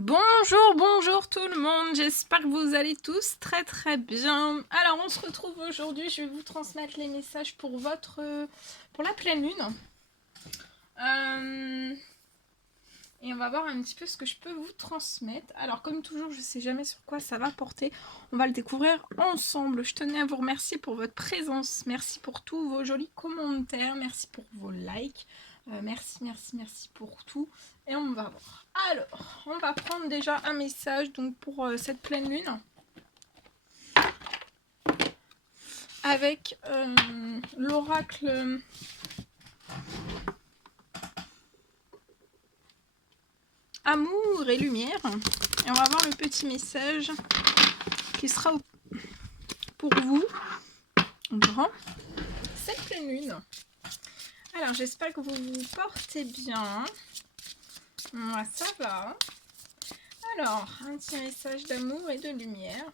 Bonjour, bonjour tout le monde, j'espère que vous allez tous très bien. Alors on se retrouve aujourd'hui, je vais vous transmettre les messages pour la pleine lune. Et on va voir un petit peu ce que je peux vous transmettre. Alors comme toujours, je ne sais jamais sur quoi ça va porter. On va le découvrir ensemble. Je tenais à vous remercier pour votre présence. Merci pour tous vos jolis commentaires. Merci pour vos likes. Merci pour tout. Et on va voir. Alors, on va prendre déjà un message donc pour cette pleine lune. Avec l'oracle... Amour et lumière. Et on va voir le petit message qui sera pour vous durant cette pleine lune. Alors j'espère que vous vous portez bien. Moi ça va. Alors un petit message d'amour et de lumière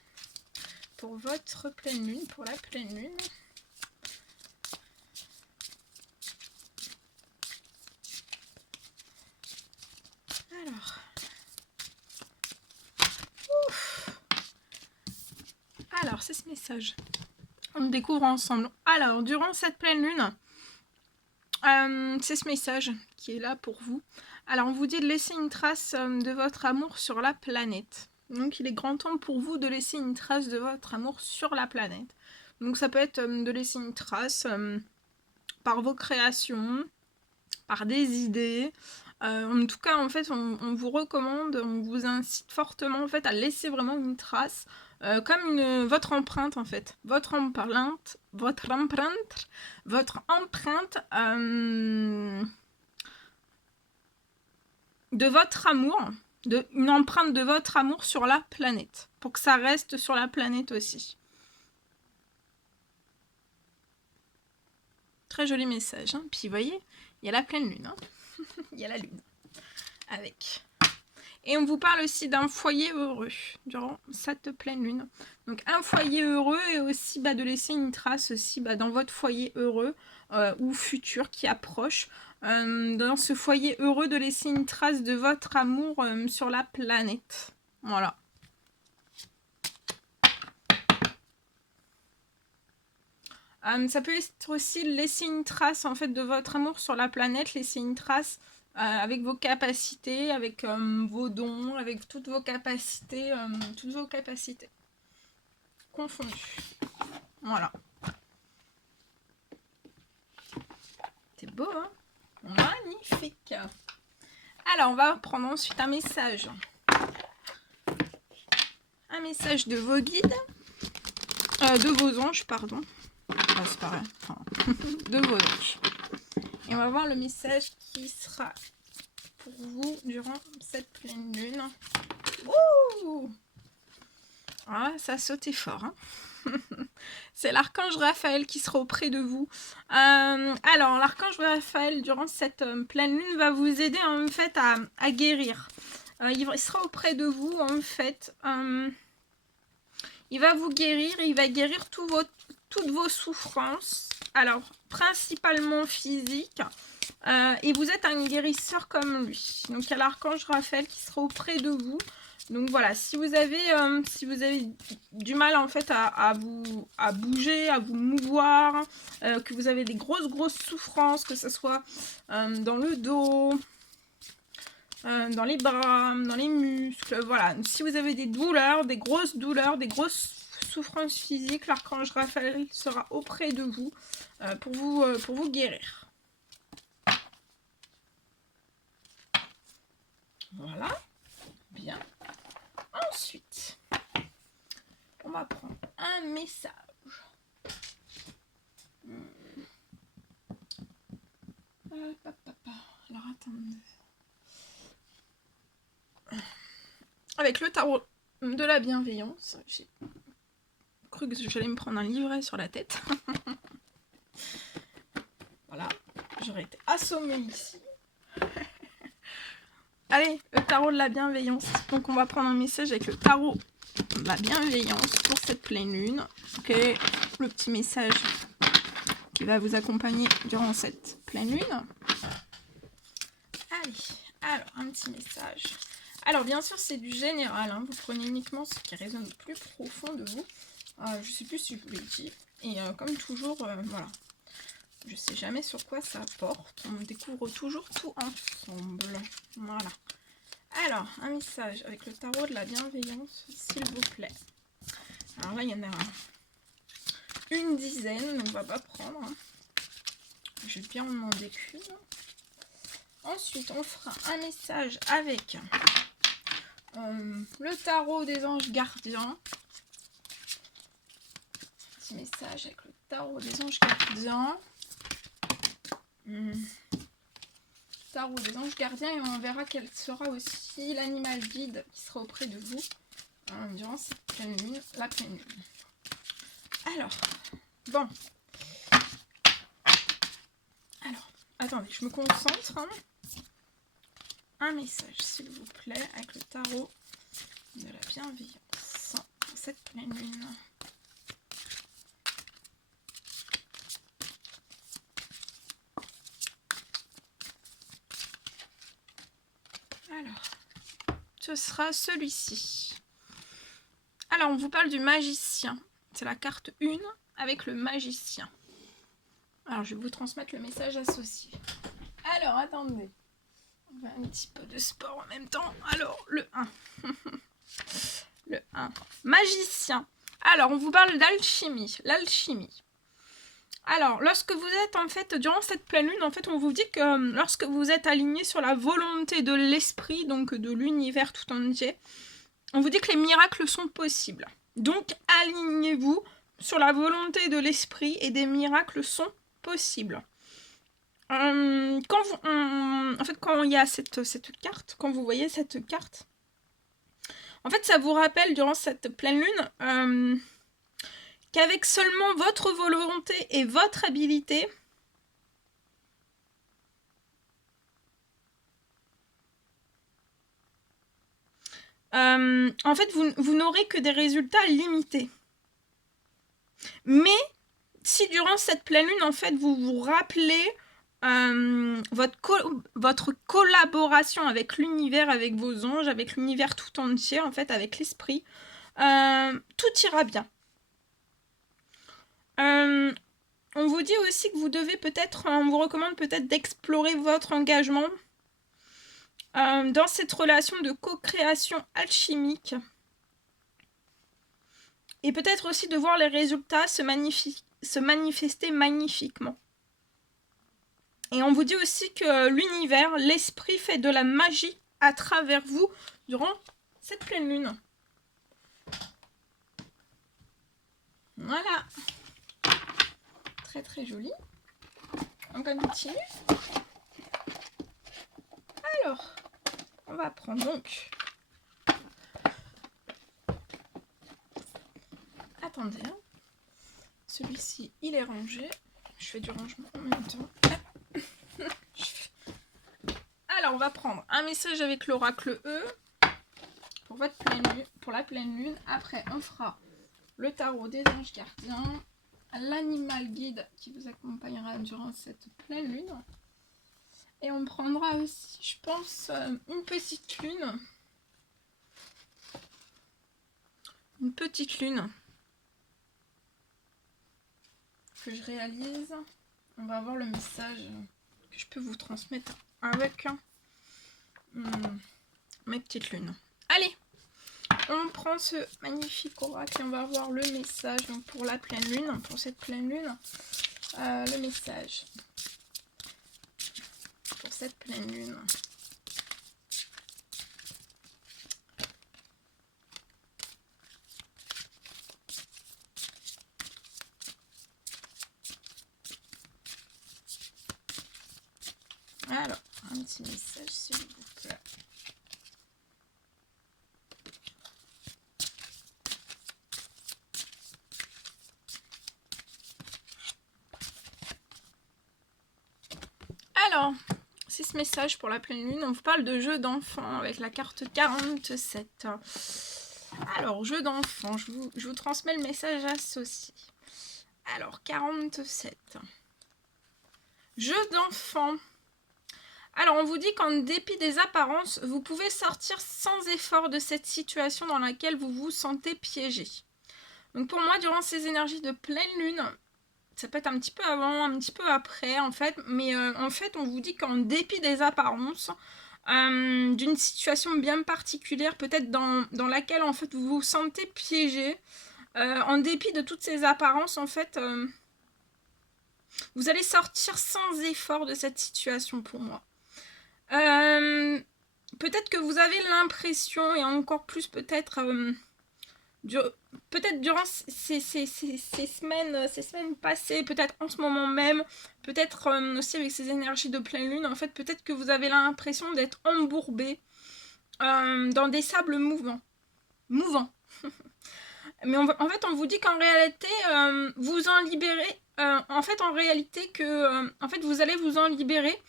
pour votre pleine lune, pour la pleine lune. Alors c'est ce message. On le découvre ensemble. Alors durant cette pleine lune, c'est ce message qui est là pour vous. Alors on vous dit de laisser une trace de votre amour sur la planète. Donc il est grand temps pour vous de laisser une trace de votre amour sur la planète. Donc ça peut être de laisser une trace par vos créations, par des idées. En tout cas, en fait, on vous recommande, on vous incite fortement en fait à laisser vraiment une trace, comme votre empreinte en fait, votre empreinte de votre amour, une empreinte de votre amour sur la planète, pour que ça reste sur la planète aussi. Très joli message, hein. Puis vous voyez, il y a la pleine lune, hein. Il y a la lune avec. Et on vous parle aussi d'un foyer heureux durant cette pleine lune. Donc un foyer heureux et aussi de laisser une trace aussi dans votre foyer heureux ou futur qui approche. Dans ce foyer heureux, de laisser une trace de votre amour sur la planète. Voilà. Ça peut être aussi laisser une trace en fait de votre amour sur la planète, laisser une trace avec vos capacités, avec vos dons, avec toutes vos capacités confondues. Voilà. C'est beau, hein? Magnifique. Alors, on va prendre ensuite un message. Un message de vos guides, de vos anges, pardon. Ah, c'est pareil. Enfin, de vos anges. Et on va voir le message qui sera pour vous durant cette pleine lune. Ouh! Ah, ça a sauté fort, hein. C'est l'archange Raphaël qui sera auprès de vous. Alors, l'archange Raphaël, durant cette pleine lune, va vous aider en fait à guérir. Il sera auprès de vous, en fait. Il va vous guérir, il va guérir toutes vos souffrances. Alors, principalement physiques. Et vous êtes un guérisseur comme lui. Donc, il y a l'archange Raphaël qui sera auprès de vous. Donc voilà, si vous avez du mal en fait à bouger, à vous mouvoir, que vous avez des grosses souffrances, que ce soit dans le dos, dans les bras, dans les muscles, voilà. Si vous avez des douleurs, des grosses souffrances physiques, l'archange Raphaël sera auprès de vous pour vous guérir. Voilà, bien. Ensuite, on va prendre un message. Alors, attendez. Avec le tarot de la bienveillance, j'ai cru que j'allais me prendre un livret sur la tête. Voilà, j'aurais été assommée ici. Allez, le tarot de la bienveillance. Donc on va prendre un message avec le tarot de la bienveillance pour cette pleine lune. Ok, le petit message qui va vous accompagner durant cette pleine lune. Allez, alors un petit message. Alors, bien sûr, c'est du général. Hein. Vous prenez uniquement ce qui résonne le plus profond de vous. Je ne sais plus si je vous l'ai dit. Et comme toujours, voilà. Je ne sais jamais sur quoi ça porte. On découvre toujours tout ensemble. Voilà. Alors, un message avec le tarot de la bienveillance, s'il vous plaît. Alors là, il y en a une dizaine, donc on va pas prendre. Hein. Je vais bien en demander qu'une. Ensuite, on fera un message avec le tarot des anges gardiens. Petit message avec le tarot des anges gardiens. Tarot des anges gardiens, et on verra quel sera aussi l'animal guide qui sera auprès de vous durant cette pleine lune, la pleine lune. Alors, bon. Alors, attendez, je me concentre. Hein. Un message, s'il vous plaît, avec le tarot de la bienveillance pour cette pleine lune. Alors, ce sera celui-ci. Alors, on vous parle du magicien. C'est la carte 1 avec le magicien. Alors, je vais vous transmettre le message associé. Alors, attendez. On va un petit peu de sport en même temps. Alors, le 1. Le 1. Magicien. Alors, on vous parle d'alchimie. L'alchimie. Alors, lorsque vous êtes, en fait, durant cette pleine lune, en fait, on vous dit que lorsque vous êtes aligné sur la volonté de l'esprit, donc de l'univers tout entier, on vous dit que les miracles sont possibles. Donc, alignez-vous sur la volonté de l'esprit et des miracles sont possibles. En fait, quand il y a cette carte, quand vous voyez cette carte, en fait, ça vous rappelle durant cette pleine lune qu'avec seulement votre volonté et votre habilité, en fait, vous n'aurez que des résultats limités. Mais si durant cette pleine lune, en fait, vous vous rappelez votre collaboration avec l'univers, avec vos anges, avec l'univers tout entier, en fait, avec l'esprit, tout ira bien. On vous dit aussi que vous devez peut-être, on vous recommande peut-être d'explorer votre engagement dans cette relation de co-création alchimique. Et peut-être aussi de voir les résultats se manifester magnifiquement. Et on vous dit aussi que l'univers, l'esprit fait de la magie à travers vous durant cette pleine lune. Voilà. Très très joli. On continue. Alors, on va prendre donc... Attendez. Hein. Celui-ci, il est rangé. Je fais du rangement en même temps. Alors, on va prendre un message avec l'oracle E pour la pleine lune. Après, on fera le tarot des anges gardiens, l'animal guide qui vous accompagnera durant cette pleine lune. Et on prendra aussi, je pense, une petite lune. Une petite lune que je réalise. On va voir le message que je peux vous transmettre avec mes petites lunes. Allez, on prend ce magnifique oracle et on va voir le message donc pour la pleine lune, pour cette pleine lune. Le message pour cette pleine lune. Alors, un petit message s'il vous plaît. Alors, c'est ce message pour la pleine lune. On vous parle de jeu d'enfant avec la carte 47. Alors, jeu d'enfant, je vous transmets le message associé. Alors, 47. Jeu d'enfant. Alors, on vous dit qu'en dépit des apparences, vous pouvez sortir sans effort de cette situation dans laquelle vous vous sentez piégé. Donc pour moi, durant ces énergies de pleine lune, ça peut être un petit peu avant, un petit peu après en fait, mais en fait on vous dit qu'en dépit des apparences, d'une situation bien particulière, peut-être dans laquelle en fait vous vous sentez piégé, en dépit de toutes ces apparences en fait, vous allez sortir sans effort de cette situation pour moi. Peut-être que vous avez l'impression, et encore plus peut-être durant ces semaines passées, peut-être en ce moment même, peut-être aussi avec ces énergies de pleine lune, en fait, peut-être que vous avez l'impression d'être embourbé dans des sables mouvants. Mais en fait, on vous dit qu'en réalité, vous en libérez. En fait, en réalité, que en fait, vous allez vous en libérer.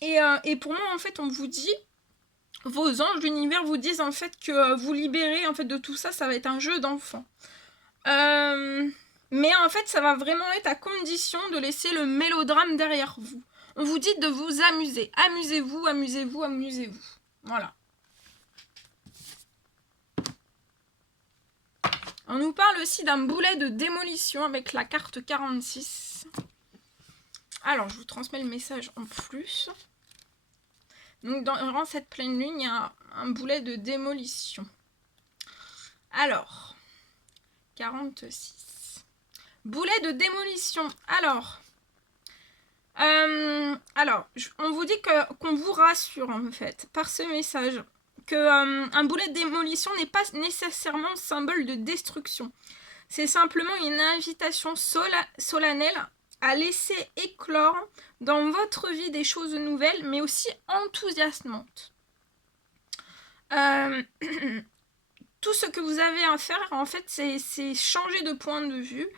Et pour moi, en fait, on vous dit, vos anges d'univers vous disent en fait que vous libérer en fait de tout ça, ça va être un jeu d'enfant. Mais en fait, ça va vraiment être à condition de laisser le mélodrame derrière vous. On vous dit de vous amuser. Amusez-vous, amusez-vous, amusez-vous. Voilà. On nous parle aussi d'un boulet de démolition avec la carte 46. Alors, je vous transmets le message en plus. Donc, durant cette pleine lune, il y a un boulet de démolition. Alors, 46. Boulet de démolition. Alors, on vous dit qu'on vous rassure en fait par ce message que un boulet de démolition n'est pas nécessairement symbole de destruction. C'est simplement une invitation solennelle à laisser éclore dans votre vie des choses nouvelles, mais aussi enthousiasmantes. Tout ce que vous avez à faire, en fait, c'est changer de point de vue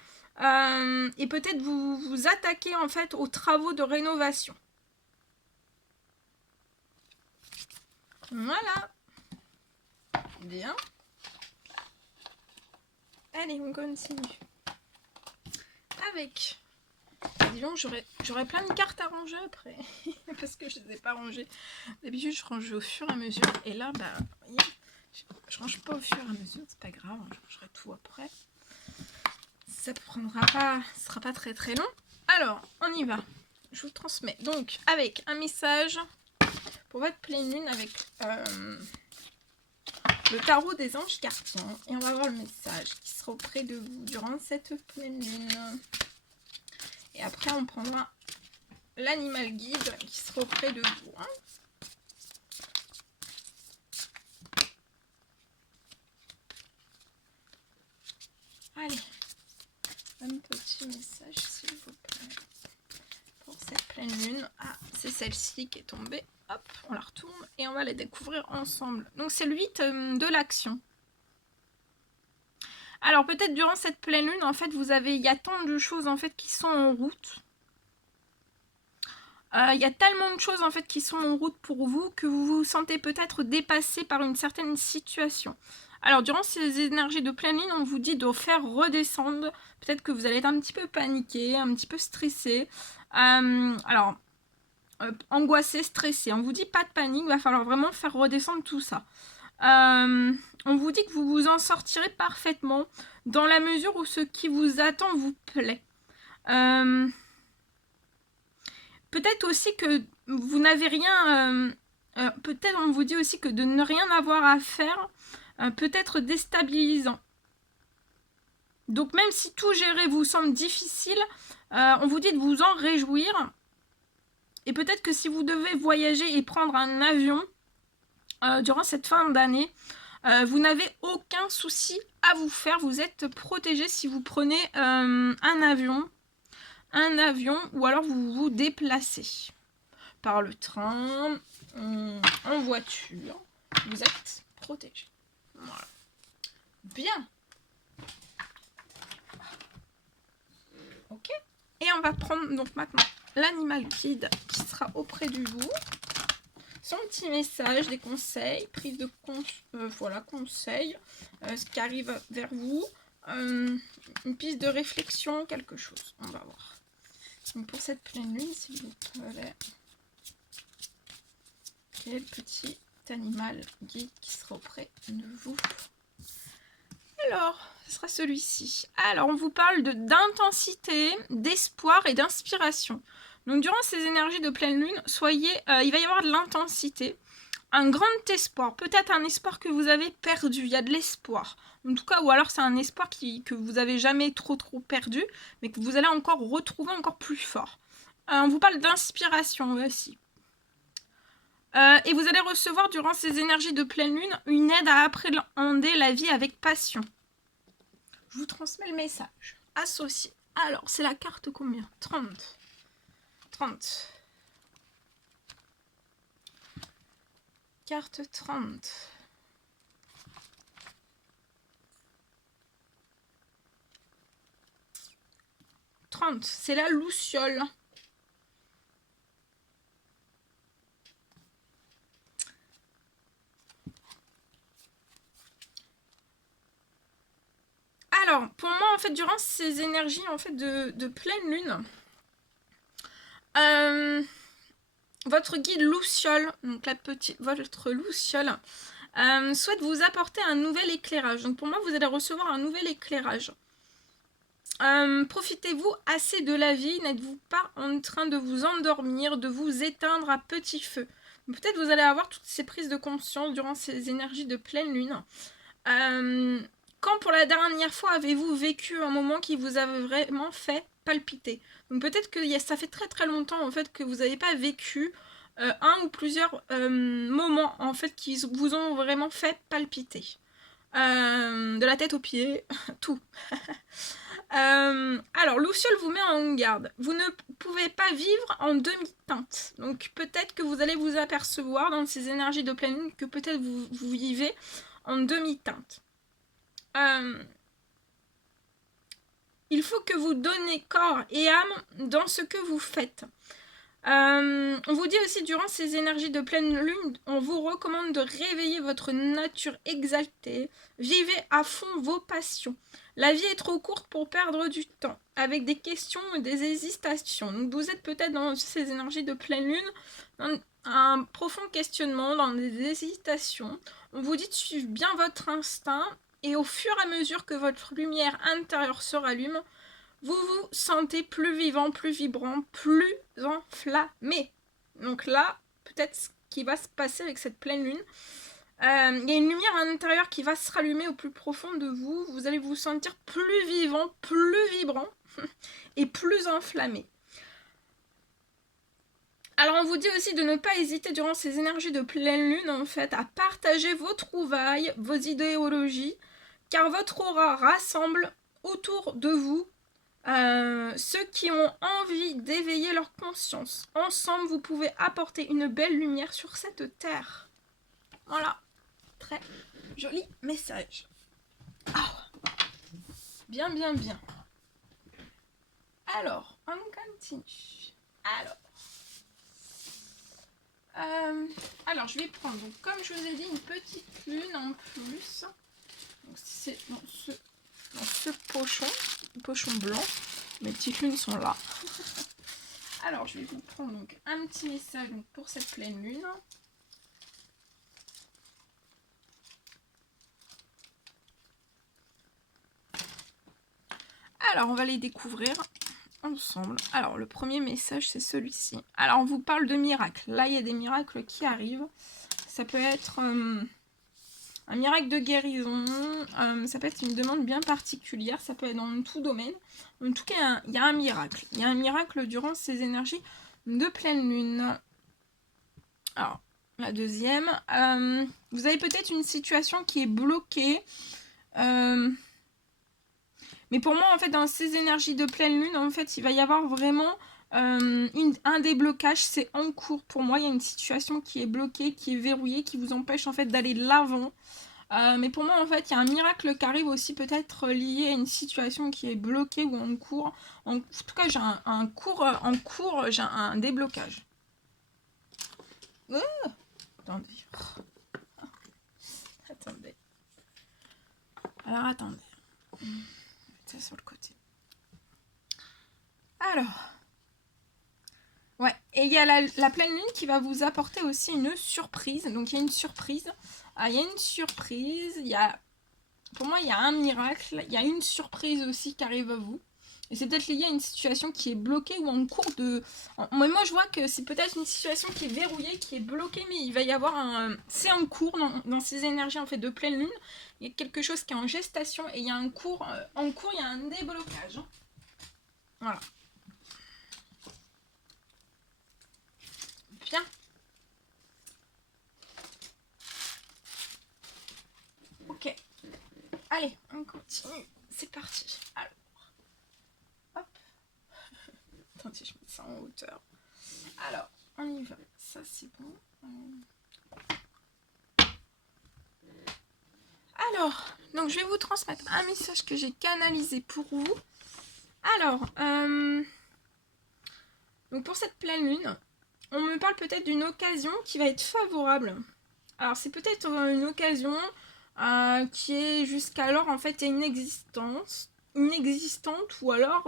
et peut-être vous attaquer, en fait, aux travaux de rénovation. Voilà. Bien. Allez, on continue. Avec... Disons, j'aurais plein de cartes à ranger après. Parce que je ne les ai pas rangées. D'habitude, je range au fur et à mesure. Et là, bah, vous voyez, je range pas au fur et à mesure. C'est pas grave, je rangerai tout après. Ça sera pas très très long. Alors, on y va. Je vous transmets. Donc, avec un message pour votre pleine lune avec le tarot des anges gardiens. Et on va voir le message qui sera auprès de vous durant cette pleine lune. Et après, on prendra l'animal guide qui sera auprès de vous. Hein. Allez, un petit message, s'il vous plaît, pour cette pleine lune. Ah, c'est celle-ci qui est tombée. Hop, on la retourne et on va les découvrir ensemble. Donc, c'est le 8 de l'action. Alors, peut-être durant cette pleine lune, en fait, il y a tant de choses, en fait, qui sont en route. Il y a tellement de choses, en fait, qui sont en route pour vous que vous vous sentez peut-être dépassé par une certaine situation. Alors, durant ces énergies de pleine lune, on vous dit de faire redescendre. Peut-être que vous allez être un petit peu paniqué, un petit peu stressé. Angoissé, stressé. On vous dit pas de panique, il va falloir vraiment faire redescendre tout ça. On vous dit que vous vous en sortirez parfaitement dans la mesure où ce qui vous attend vous plaît. Peut-être aussi que vous n'avez rien... peut-être on vous dit aussi que de ne rien avoir à faire peut être déstabilisant. Donc même si tout gérer vous semble difficile, on vous dit de vous en réjouir. Et peut-être que si vous devez voyager et prendre un avion durant cette fin d'année, vous n'avez aucun souci à vous faire. Vous êtes protégé si vous prenez un avion ou alors vous vous déplacez par le train, en voiture. Vous êtes protégé. Voilà. Bien. Ok. Et on va prendre donc maintenant l'animal guide qui sera auprès de vous. Son petit message, des conseils, prise de conseils, ce qui arrive vers vous, une piste de réflexion, quelque chose. On va voir. Donc pour cette pleine lune, s'il vous plaît. Quel petit animal guide qui sera auprès de vous? Alors, ce sera celui-ci. Alors, on vous parle d'intensité, d'espoir et d'inspiration. Donc, durant ces énergies de pleine lune, il va y avoir de l'intensité, un grand espoir, peut-être un espoir que vous avez perdu. Il y a de l'espoir. En tout cas, ou alors c'est un espoir que vous avez jamais trop perdu, mais que vous allez encore retrouver encore plus fort. On vous parle d'inspiration aussi. Et vous allez recevoir durant ces énergies de pleine lune une aide à appréhender la vie avec passion. Je vous transmets le message. Associé. Alors, c'est la carte combien? 30. 30. Carte 30. C'est la Luciole. Alors, pour moi, en fait, durant ces énergies en fait, de pleine lune, votre guide Luciole, donc votre Luciole, souhaite vous apporter un nouvel éclairage. Donc pour moi, vous allez recevoir un nouvel éclairage. Profitez-vous assez de la vie, n'êtes-vous pas en train de vous endormir, de vous éteindre à petit feu. Peut-être vous allez avoir toutes ces prises de conscience durant ces énergies de pleine lune. Quand pour la dernière fois avez-vous vécu un moment qui vous a vraiment fait palpiter? Donc peut-être que ça fait très longtemps en fait que vous n'avez pas vécu un ou plusieurs moments en fait qui vous ont vraiment fait palpiter. De la tête aux pieds, tout. Alors, Luciole vous met en garde. Vous ne pouvez pas vivre en demi-teinte. Donc, peut-être que vous allez vous apercevoir dans ces énergies de pleine lune que peut-être vous vivez en demi-teinte. Il faut que vous donnez corps et âme dans ce que vous faites. On vous dit aussi durant ces énergies de pleine lune, on vous recommande de réveiller votre nature exaltée. Vivez à fond vos passions. La vie est trop courte pour perdre du temps avec des questions et des hésitations. Donc vous êtes peut-être dans ces énergies de pleine lune, dans un profond questionnement, dans des hésitations. On vous dit de suivre bien votre instinct et au fur et à mesure que votre lumière intérieure se rallume, vous vous sentez plus vivant, plus vibrant, plus enflammé. Donc là, peut-être ce qui va se passer avec cette pleine lune, il y a une lumière à l'intérieur qui va se rallumer au plus profond de vous. Vous allez vous sentir plus vivant, plus vibrant et plus enflammé. Alors on vous dit aussi de ne pas hésiter durant ces énergies de pleine lune en fait à partager vos trouvailles, vos idéologies, car votre aura rassemble autour de vous ceux qui ont envie d'éveiller leur conscience. Ensemble, vous pouvez apporter une belle lumière sur cette terre. Voilà. Très joli message. Oh. Bien. Alors, on continue. Alors, je vais prendre, donc, comme je vous ai dit, une petite lune en plus. Donc, c'est dans ce pochon blanc. Mes petites lunes sont là. Alors, je vais vous prendre donc un petit message donc, pour cette pleine lune. Alors, on va les découvrir ensemble. Alors, le premier message, c'est celui-ci. Alors, on vous parle de miracles. Là, il y a des miracles qui arrivent. Ça peut être un miracle de guérison. Ça peut être une demande bien particulière. Ça peut être dans tout domaine. En tout cas, il y a un miracle. Il y a un miracle durant ces énergies de pleine lune. Alors, la deuxième. Vous avez peut-être une situation qui est bloquée. Mais pour moi, en fait, dans ces énergies de pleine lune, en fait, il va y avoir vraiment un déblocage. C'est en cours. Pour moi, il y a une situation qui est bloquée, qui est verrouillée, qui vous empêche, en fait, d'aller de l'avant. Mais pour moi, en fait, il y a un miracle qui arrive aussi peut-être lié à une situation qui est bloquée ou en cours. En tout cas, j'ai un cours en cours, j'ai un déblocage. Oh, attendez. Attendez. Alors, attendez. Ça sur le côté. Alors. Ouais, Et il y a la pleine lune qui va vous apporter aussi une surprise. Donc il y a une surprise. Il y a une surprise. Pour moi, il y a un miracle. Il y a une surprise aussi qui arrive à vous. Et c'est peut-être lié à une situation qui est bloquée ou en cours de... Moi, je vois que c'est peut-être une situation qui est verrouillée, qui est bloquée, mais il va y avoir un... C'est en cours dans ces énergies en fait de pleine lune. Il y a quelque chose qui est en gestation et il y a un cours... En cours, il y a un déblocage. Voilà. Bien. Ok. Allez, on continue. C'est parti. Alors. Hop. Attendez, je mets ça en hauteur. Alors, on y va. Ça, c'est bon. Alors, donc je vais vous transmettre un message que j'ai canalisé pour vous. Alors, donc pour cette pleine lune, on me parle peut-être d'une occasion qui va être favorable. Alors, c'est peut-être une occasion qui est jusqu'alors en fait inexistante ou alors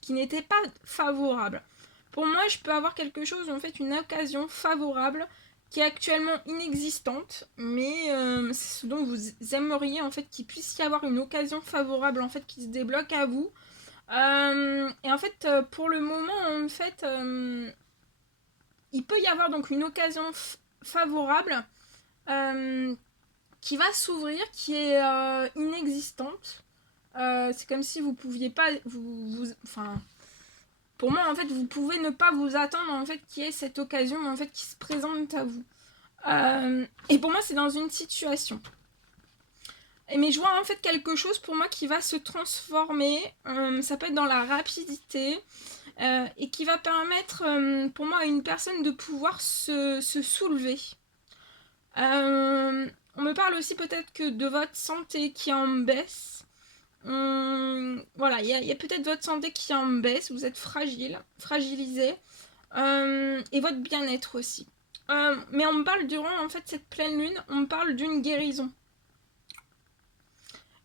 qui n'était pas favorable. Pour moi, je peux avoir quelque chose, en fait, une occasion favorable qui est actuellement inexistante, mais c'est ce dont vous aimeriez en fait qu'il puisse y avoir une occasion favorable en fait qui se débloque à vous. Et en fait, pour le moment, en fait, il peut y avoir donc une occasion favorable qui va s'ouvrir, qui est inexistante. C'est comme si vous pouviez pas enfin, pour moi en fait vous pouvez ne pas vous attendre en fait qu'il y ait cette occasion en fait qui se présente à vous. Et pour moi c'est dans une situation. Mais je vois en fait quelque chose pour moi qui va se transformer. Ça peut être dans la rapidité. Et qui va permettre pour moi à une personne de pouvoir se soulever. On me parle aussi peut-être que de votre santé qui est en baisse. Voilà, il y a peut-être votre santé qui est en baisse, vous êtes fragilisé, et votre bien-être aussi. Mais on me parle durant en fait cette pleine lune, on me parle d'une guérison.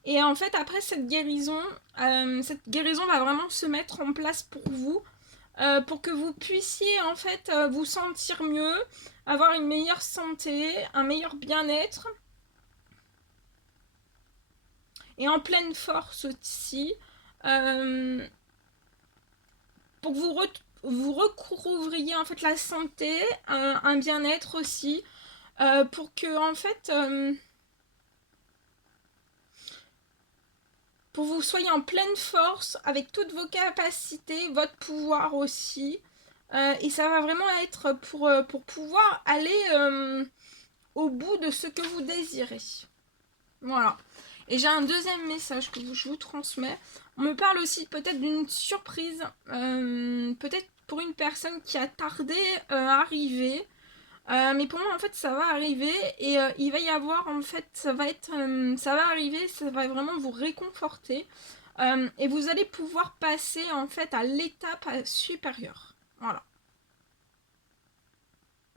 Et en fait après cette guérison va vraiment se mettre en place pour vous, pour que vous puissiez en fait vous sentir mieux, avoir une meilleure santé, un meilleur bien-être. Et en pleine force aussi, pour que vous recouvriez en fait la santé, un bien-être aussi, pour que en fait, pour que vous soyez en pleine force avec toutes vos capacités, votre pouvoir aussi, et ça va vraiment être pour pouvoir aller au bout de ce que vous désirez. Voilà. Et j'ai un deuxième message que je vous transmets. On me parle aussi peut-être d'une surprise, peut-être pour une personne qui a tardé à arriver. Mais pour moi, en fait, ça va arriver et il va y avoir, en fait, ça va arriver, ça va vraiment vous réconforter. Et vous allez pouvoir passer, en fait, à l'étape supérieure. Voilà.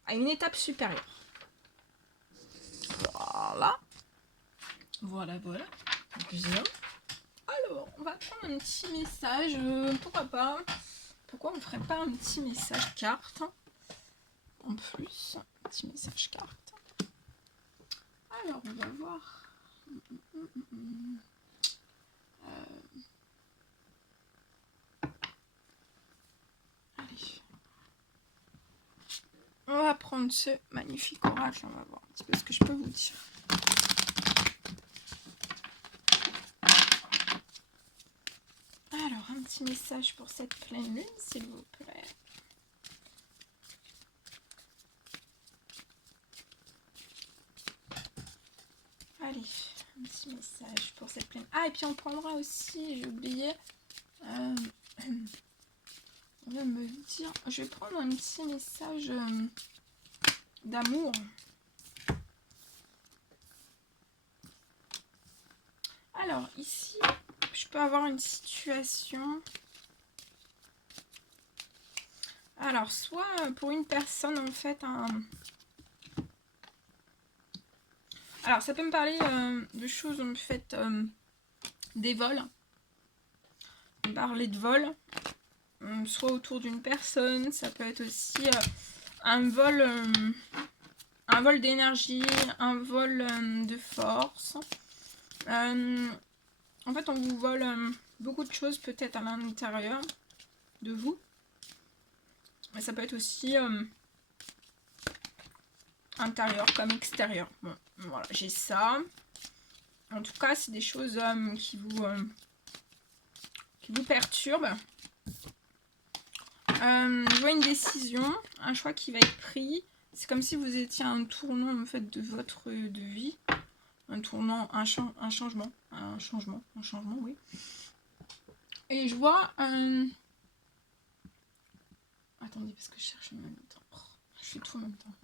À une étape supérieure. Voilà. Voilà. Bien. Alors, on va prendre un petit message. Pourquoi pas? Pourquoi on ferait pas un petit message carte? En plus, un petit message carte. Alors, on va voir. Allez. On va prendre ce magnifique oracle. On va voir un petit peu ce que je peux vous dire. Alors, un petit message pour cette pleine lune, s'il vous plaît. Allez, un petit message pour cette pleine... Ah, et puis on prendra aussi, j'ai oublié, on va me dire... Je vais prendre un petit message d'amour. Alors, ici, je peux avoir une situation... Alors, soit pour une personne, en fait, Alors, ça peut me parler de choses, en fait, des vols. Parler de vol. soit autour d'une personne, ça peut être aussi un vol d'énergie, un vol de force. En fait, on vous vole beaucoup de choses peut-être à l'intérieur de vous. Mais ça peut être aussi intérieur comme extérieur. Bon, voilà, j'ai ça. En tout cas, c'est des choses qui vous perturbent. Je vois une décision, un choix qui va être pris. C'est comme si vous étiez à un tournant en fait de votre vie. Un tournant, un changement, oui. Et je vois un... Attendez, parce que je cherche en même temps. Oh, je fais tout en même temps.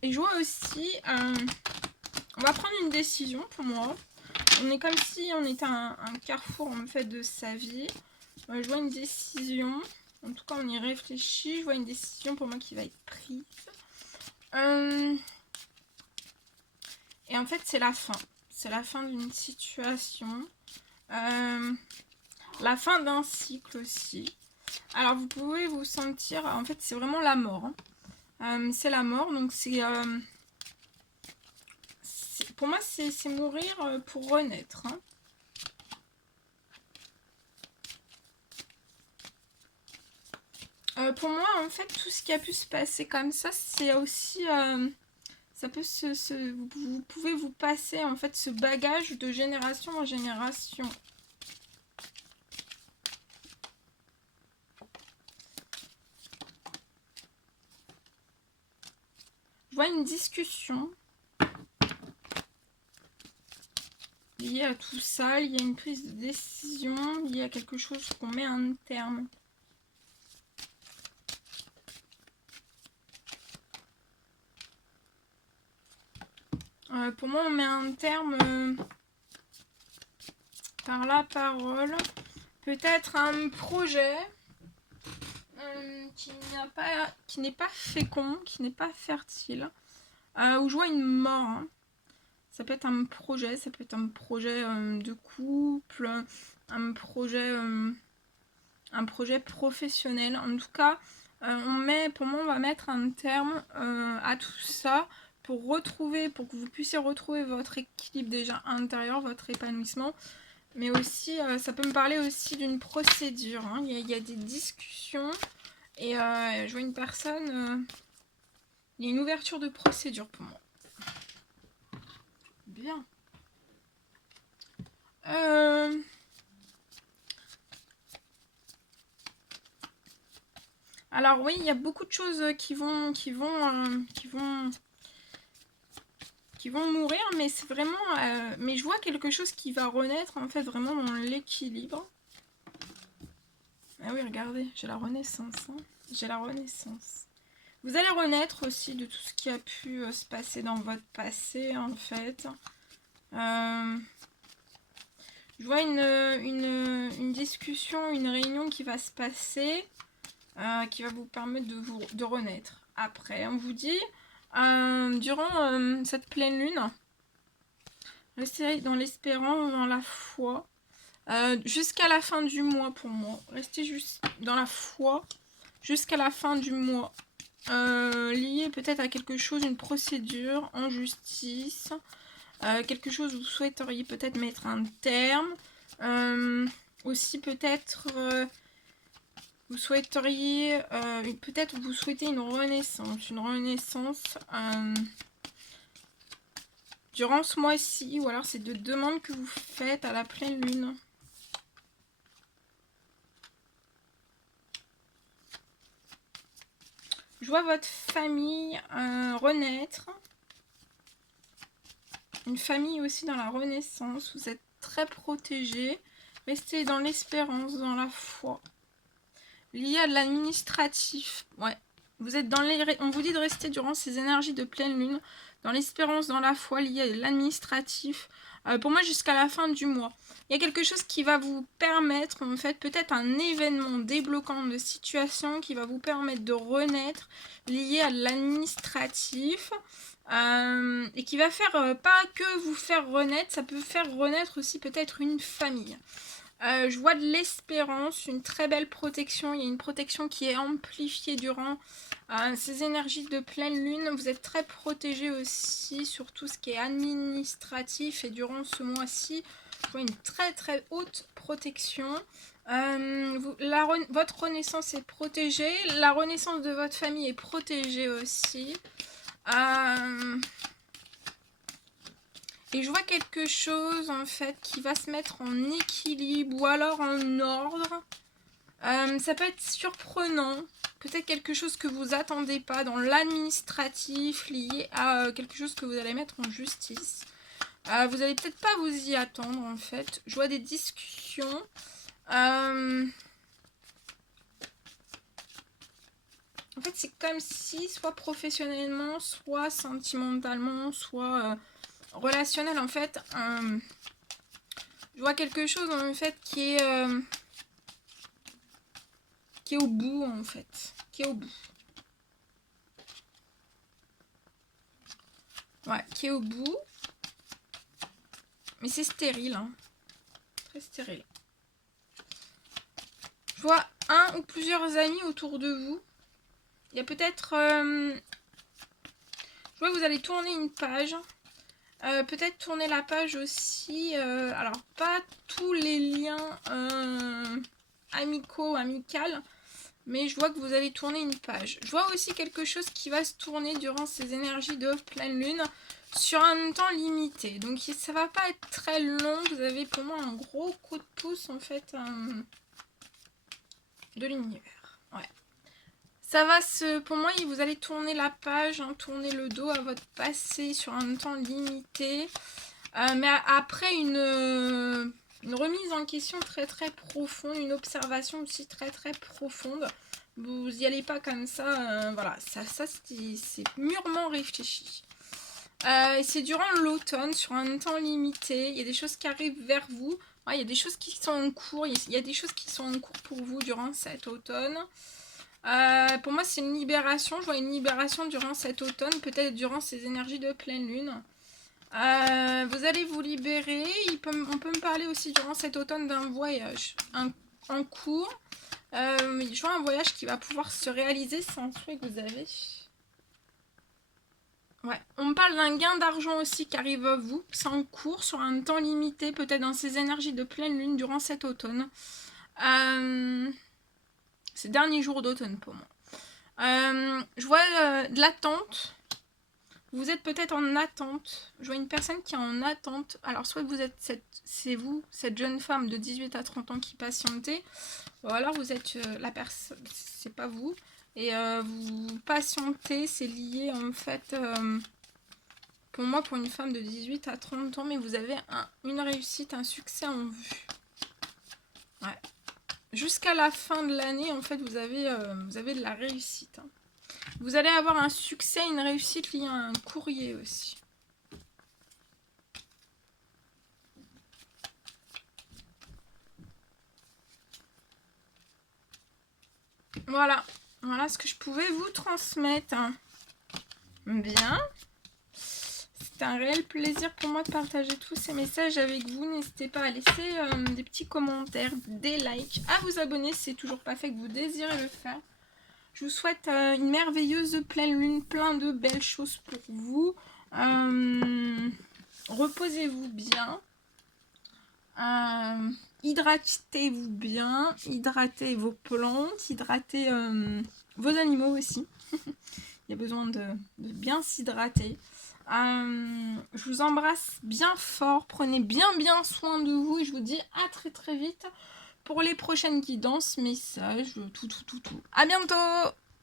Et je vois aussi... on va prendre une décision pour moi. On est comme si on était un carrefour en fait de sa vie. Je vois une décision. En tout cas, on y réfléchit. Je vois une décision pour moi qui va être prise. Et en fait, c'est la fin. C'est la fin d'une situation. La fin d'un cycle aussi. Alors, vous pouvez vous sentir... En fait, c'est vraiment la mort. Hein. C'est la mort. Donc, c'est... pour moi, c'est mourir pour renaître. Hein. Pour moi, en fait, tout ce qui a pu se passer comme ça, c'est aussi... ça peut vous pouvez vous passer, en fait, ce bagage de génération en génération. Je vois une discussion liée à tout ça. Il y a une prise de décision, il y a quelque chose qu'on met un terme. Pour moi, on met un terme par la parole. Peut-être un projet qui n'est pas fécond, qui n'est pas fertile. Où je vois une mort. Hein. Ça peut être un projet, de couple, un projet professionnel. En tout cas, pour moi, on va mettre un terme à tout ça pour que vous puissiez retrouver votre équilibre déjà intérieur, votre épanouissement. Mais aussi, ça peut me parler aussi d'une procédure. Hein. Il y a des discussions et je vois une personne... il y a une ouverture de procédure pour moi. Bien. Alors oui, il y a beaucoup de choses qui vont mourir, mais c'est vraiment... mais je vois quelque chose qui va renaître, en fait, vraiment dans l'équilibre. Ah oui, regardez, j'ai la renaissance. Hein. J'ai la renaissance. Vous allez renaître aussi de tout ce qui a pu se passer dans votre passé, en fait. Je vois une discussion, une réunion qui va se passer, qui va vous permettre de renaître. Après, on vous dit, durant cette pleine lune, restez dans l'espérance, dans la foi, jusqu'à la fin du mois pour moi. Restez juste dans la foi jusqu'à la fin du mois. Lié peut-être à quelque chose, une procédure en justice, quelque chose où vous souhaiteriez peut-être mettre un terme. Aussi peut-être vous souhaiteriez, peut-être vous souhaitez une renaissance durant ce mois-ci, ou alors c'est de demandes que vous faites à la pleine lune. Je vois votre famille renaître. Une famille aussi dans la renaissance. Vous êtes très protégés. Restez dans l'espérance, dans la foi. Lié à l'administratif. Ouais. Vous êtes on vous dit de rester durant ces énergies de pleine lune. Dans l'espérance, dans la foi, lié à l'administratif. Pour moi, jusqu'à la fin du mois. Il y a quelque chose qui va vous permettre, en fait, peut-être un événement débloquant de situation qui va vous permettre de renaître, lié à l'administratif, et qui va faire, pas que vous faire renaître, ça peut faire renaître aussi peut-être une famille. Je vois de l'espérance, une très belle protection. Il y a une protection qui est amplifiée durant ces énergies de pleine lune. Vous êtes très protégé aussi sur tout ce qui est administratif. Et durant ce mois-ci, je vois une très très haute protection. Votre renaissance est protégée. La renaissance de votre famille est protégée aussi. Et je vois quelque chose en fait qui va se mettre en équilibre ou alors en ordre. Ça peut être surprenant. Peut-être quelque chose que vous attendez pas dans l'administratif lié à quelque chose que vous allez mettre en justice. Vous allez peut-être pas vous y attendre en fait. Je vois des discussions. En fait, c'est comme si, soit professionnellement, soit sentimentalement, soit relationnel, en fait, je vois quelque chose, en fait, qui est au bout, en fait. Qui est au bout. Ouais, qui est au bout. Mais c'est stérile, hein. Très stérile. Je vois un ou plusieurs amis autour de vous. Il y a peut-être... je vois que vous allez tourner une page. Peut-être tourner la page aussi. Alors, pas tous les liens amicaux, amicales. Mais je vois que vous allez tourner une page. Je vois aussi quelque chose qui va se tourner durant ces énergies de pleine lune sur un temps limité. Donc ça va pas être très long. Vous avez pour moi un gros coup de pouce en fait de l'univers. Ouais. Ça va pour moi, vous allez tourner la page, hein, tourner le dos à votre passé sur un temps limité. Mais après une remise en question très très profonde, une observation aussi très très profonde. Vous y allez pas comme ça, voilà, ça c'est mûrement réfléchi. C'est durant l'automne, sur un temps limité, il y a des choses qui arrivent vers vous. Ouais, il y a des choses qui sont en cours, il y a des choses qui sont en cours pour vous durant cet automne. Pour moi, c'est une libération, je vois une libération durant cet automne, peut-être durant ces énergies de pleine lune. Vous allez vous libérer. On peut me parler aussi durant cet automne d'un voyage en cours. Je vois un voyage qui va pouvoir se réaliser, c'est un souhait que vous avez. Ouais. On me parle d'un gain d'argent aussi qui arrive à vous. C'est en cours, sur un temps limité, peut-être dans ces énergies de pleine lune durant cet automne. Ces derniers jours d'automne pour moi. Je vois de l'attente. Vous êtes peut-être en attente. Je vois une personne qui est en attente. Alors, soit vous êtes cette jeune femme de 18 à 30 ans qui patientait. Ou alors vous êtes la personne, c'est pas vous. Et vous patientez, c'est lié en fait, pour moi, pour une femme de 18 à 30 ans. Mais vous avez une réussite, un succès en vue. Ouais. Jusqu'à la fin de l'année, en fait, vous avez de la réussite. Hein. Vous allez avoir un succès, une réussite liée à un courrier aussi. Voilà. Voilà ce que je pouvais vous transmettre. Bien. C'est un réel plaisir pour moi de partager tous ces messages avec vous. N'hésitez pas à laisser des petits commentaires, des likes, à vous abonner si c'est toujours pas fait que vous désirez le faire. Je vous souhaite une merveilleuse pleine lune, plein de belles choses pour vous. Reposez-vous bien. Hydratez-vous bien. Hydratez vos plantes. Hydratez vos animaux aussi. Il y a besoin de bien s'hydrater. Je vous embrasse bien fort. Prenez bien soin de vous. Et je vous dis à très très vite pour les prochaines guidances, messages, tout. À bientôt!